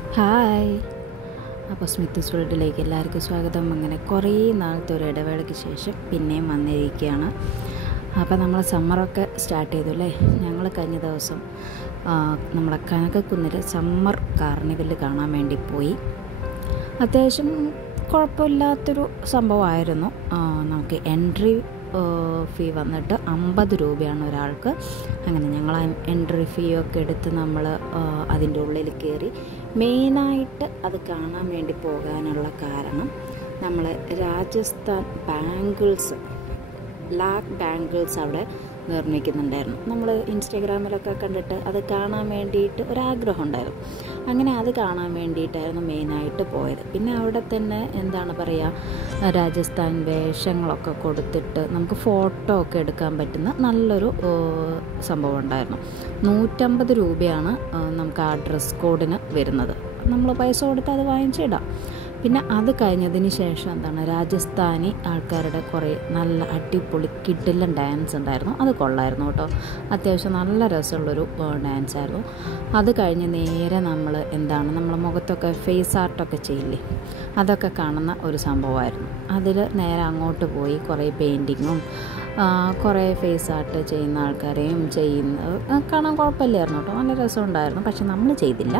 Hi. അപ്പോൾ സ്മിത്തൂസ് വേൾഡിലേക്ക് എല്ലാവർക്കും സ്വാഗതം. അങ്ങനെ കുറേ നാളത്തെ ഒരു ഇടവേളയ്ക്ക് ശേഷം പിന്നെയും വന്നിരിക്കുകയാണ്. അപ്പോൾ നമ്മൾ സമ്മറൊക്കെ സ്റ്റാർട്ട് ചെയ്തു അല്ലേ. ഞങ്ങൾ കഴിഞ്ഞ ദിവസം നമ്മളെ കനകക്കുന്നിൽ സമ്മർ കാർണിവൽ കാണാൻ വേണ്ടി പോയി. അത്യാവശ്യം കുഴപ്പമില്ലാത്തൊരു സംഭവമായിരുന്നു. നമുക്ക് എൻട്രി ഫീ വന്നിട്ട് 50 രൂപയാണ് ഒരാൾക്ക്. അങ്ങനെ ഞങ്ങൾ എൻട്രി ഫീ ഒക്കെ എടുത്ത് നമ്മൾ അതിൻ്റെ ഉള്ളിൽ കയറി. മെയിനായിട്ട് അത് കാണാൻ വേണ്ടി പോകാനുള്ള കാരണം നമ്മൾ രാജസ്ഥാൻ ബാംഗിൾസ് അവിടെ നിർമ്മിക്കുന്നുണ്ടായിരുന്നു. നമ്മൾ ഇൻസ്റ്റഗ്രാമിലൊക്കെ കണ്ടിട്ട് അത് കാണാൻ വേണ്ടിയിട്ട് ഒരാഗ്രഹം ഉണ്ടായിരുന്നു. അങ്ങനെ അത് കാണാൻ വേണ്ടിയിട്ടായിരുന്നു മെയിനായിട്ട് പോയത്. പിന്നെ അവിടെ തന്നെ എന്താണ് പറയുക, രാജസ്ഥാൻ വേഷങ്ങളൊക്കെ കൊടുത്തിട്ട് നമുക്ക് ഫോട്ടോ ഒക്കെ എടുക്കാൻ പറ്റുന്ന നല്ലൊരു സംഭവം ഉണ്ടായിരുന്നു. 150 രൂപയാണ് നമുക്ക് ആ ഡ്രസ് കോഡിന് വരുന്നത്. നമ്മൾ പൈസ കൊടുത്ത് അത് വാങ്ങിച്ചിടാം. പിന്നെ അത് കഴിഞ്ഞതിന് ശേഷം എന്താണ്, രാജസ്ഥാനി ആൾക്കാരുടെ കുറേ നല്ല അടിപൊളി കിടിലൻ ഡാൻസ് ഉണ്ടായിരുന്നു. അത് കൊള്ളായിരുന്നു കേട്ടോ. അത്യാവശ്യം നല്ല രസമുള്ളൊരു ഡാൻസായിരുന്നു. അത് കഴിഞ്ഞ് നേരെ നമ്മൾ നമ്മളെ മുഖത്തൊക്കെ ഫേസ് ആർട്ടൊക്കെ ചെയ്യില്ലേ, അതൊക്കെ കാണുന്ന ഒരു സംഭവമായിരുന്നു. അതിൽ നേരെ അങ്ങോട്ട് പോയി കുറേ പെയിൻറ്റിങ്ങും കുറേ ഫേസ് ആർട്ട് ചെയ്യുന്ന ആൾക്കാരെയും കാണാൻ കുഴപ്പമില്ലായിരുന്നു കേട്ടോ. നല്ല രസമുണ്ടായിരുന്നു. പക്ഷെ നമ്മൾ ചെയ്തില്ല,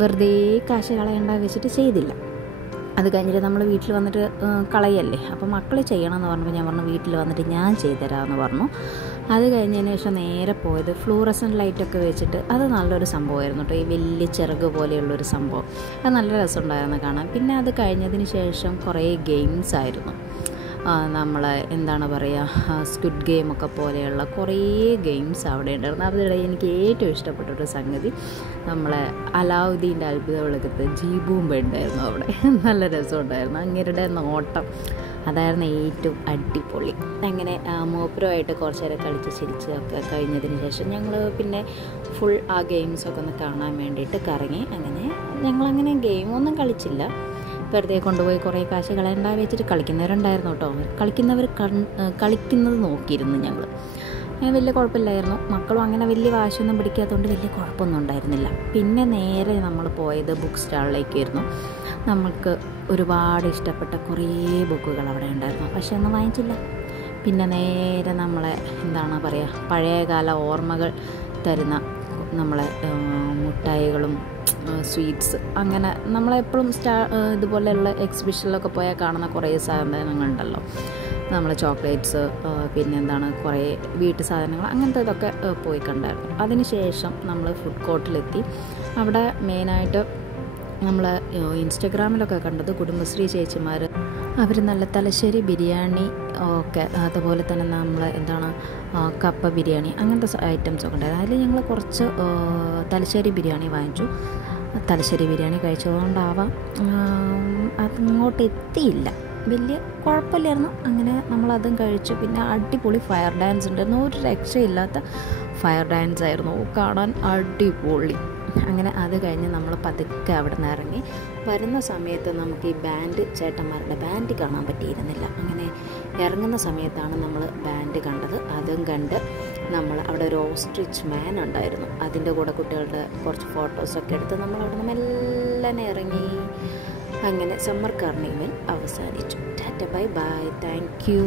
വെറുതെ കാശ് കളയണ്ട വെച്ചിട്ട് ചെയ്തില്ല. അത് കഴിഞ്ഞിട്ട് നമ്മൾ വീട്ടിൽ വന്നിട്ട് കളയല്ലേ, അപ്പോൾ മക്കൾ ചെയ്യണമെന്ന് പറഞ്ഞപ്പോൾ ഞാൻ പറഞ്ഞു വീട്ടിൽ വന്നിട്ട് ഞാൻ ചെയ്തുതരാമെന്ന് പറഞ്ഞു. അത് കഴിഞ്ഞതിന് ശേഷം നേരെ പോയത് ഫ്ലൂറസൻ്റ് ലൈറ്റൊക്കെ വെച്ചിട്ട് അത് നല്ലൊരു സംഭവമായിരുന്നു കേട്ടോ. ഈ വലിയ ചിറക് പോലെയുള്ളൊരു സംഭവം, അത് നല്ല രസമുണ്ടായിരുന്നു കാണാൻ. പിന്നെ അത് കഴിഞ്ഞതിന് ശേഷം കുറേ ഗെയിംസ് ആയിരുന്നു. നമ്മൾ സ്ക്വിഡ് ഗെയിമൊക്കെ പോലെയുള്ള കുറേ ഗെയിംസ് അവിടെ ഉണ്ടായിരുന്നു. അതിടെ എനിക്ക് ഏറ്റവും ഇഷ്ടപ്പെട്ടൊരു സംഗതി നമ്മളെ അലാവുദ്ദീൻ്റെ അത്ഭുത വിളക്കത്ത് ജീബൂമ്പ ഉണ്ടായിരുന്നു അവിടെ. നല്ല രസമുണ്ടായിരുന്നു. അങ്ങേരുടെ നോട്ടം അതായിരുന്നു ഏറ്റവും അടിപൊളി. അങ്ങനെ മോപ്പുരമായിട്ട് കുറച്ച് നേരം കളിച്ച് ചിരിച്ച് ഒക്കെ കഴിഞ്ഞതിന് ശേഷം ഞങ്ങൾ പിന്നെ ഫുൾ ആ ഗെയിംസൊക്കെ ഒന്ന് കാണാൻ വേണ്ടിയിട്ട് കറങ്ങി. അങ്ങനെ ഞങ്ങളങ്ങനെ ഗെയിമൊന്നും കളിച്ചില്ല, വെറുതെ കൊണ്ടുപോയി കുറേ കാശ് കളയണ്ട വെച്ചിട്ട് കളിക്കുന്നവരുണ്ടായിരുന്നു കേട്ടോ. കളിക്കുന്നത് നോക്കിയിരുന്നു ഞങ്ങൾ. വലിയ കുഴപ്പമില്ലായിരുന്നു. മക്കളും അങ്ങനെ വലിയ വാശിയൊന്നും പിടിക്കാത്തതുകൊണ്ട് വലിയ കുഴപ്പമൊന്നും ഉണ്ടായിരുന്നില്ല. പിന്നെ നേരെ നമ്മൾ പോയത് ബുക്ക് സ്റ്റാളിലേക്കായിരുന്നു. നമുക്ക് ഒരുപാട് ഇഷ്ടപ്പെട്ട കുറേ ബുക്കുകൾ അവിടെ ഉണ്ടായിരുന്നു, പക്ഷെ ഒന്നും വാങ്ങിച്ചില്ല. പിന്നെ നേരെ നമ്മളെ പഴയകാല ഓർമ്മകൾ തരുന്ന നമ്മളെ മുട്ടായികളും സ്വീറ്റ്സ്, അങ്ങനെ നമ്മളെപ്പോഴും ഇതുപോലെയുള്ള എക്സിബിഷനിലൊക്കെ പോയാൽ കാണുന്ന കുറേ സാധനങ്ങളുണ്ടല്ലോ. നമ്മൾ ചോക്ലേറ്റ്സ്, കുറേ വീട്ടു സാധനങ്ങൾ, അങ്ങനത്തെ ഇതൊക്കെ പോയി കണ്ടായിരുന്നു. അതിന് ശേഷം നമ്മൾ ഫുഡ് കോർട്ടിലെത്തി. അവിടെ മെയിനായിട്ട് നമ്മൾ ഇൻസ്റ്റഗ്രാമിലൊക്കെ കണ്ടത് കുടുംബശ്രീ ചേച്ചിമാർ അവർ നല്ല തലശ്ശേരി ബിരിയാണി ഒക്കെ, അതുപോലെ തന്നെ നമ്മൾ കപ്പ ബിരിയാണി, അങ്ങനത്തെ ഐറ്റംസൊക്കെ ഉണ്ടായിരുന്നു. അതിൽ ഞങ്ങൾ കുറച്ച് തലശ്ശേരി ബിരിയാണി വാങ്ങിച്ചു. തലശ്ശേരി ബിരിയാണി കഴിച്ചതുകൊണ്ടാവാം അതങ്ങോട്ട് എത്തിയില്ല, വലിയ കുഴപ്പമില്ലായിരുന്നു. അങ്ങനെ നമ്മളതും കഴിച്ചു. പിന്നെ അടിപൊളി ഫയർ ഡാൻസ് ഉണ്ടായിരുന്നു. ഒരു രക്ഷയില്ലാത്ത ഫയർ ഡാൻസ് ആയിരുന്നു, കാണാൻ അടിപൊളി. അങ്ങനെ അത് കഴിഞ്ഞ് നമ്മൾ പതുക്കെ അവിടെ നിന്ന് ഇറങ്ങി വരുന്ന സമയത്ത് നമുക്ക് ഈ ചേട്ടന്മാരുടെ ബാൻഡ് കാണാൻ പറ്റിയിരുന്നില്ല. അങ്ങനെ ഇറങ്ങുന്ന സമയത്താണ് നമ്മൾ ബാൻഡ് കണ്ടത്. അതും കണ്ട് നമ്മൾ അവിടെ ഒരു ഓസ്ട്രിച്ച് മാൻ ഉണ്ടായിരുന്നു, അതിൻ്റെ കൂടെ കുട്ടികളുടെ കുറച്ച് ഫോട്ടോസൊക്കെ എടുത്ത് നമ്മൾ അവിടെ നിന്ന് മെല്ലനെ ഇറങ്ങി. അങ്ങനെ സമ്മർ കാർണിവൽ അവസാനിച്ചു. Tata bye bye, thank you.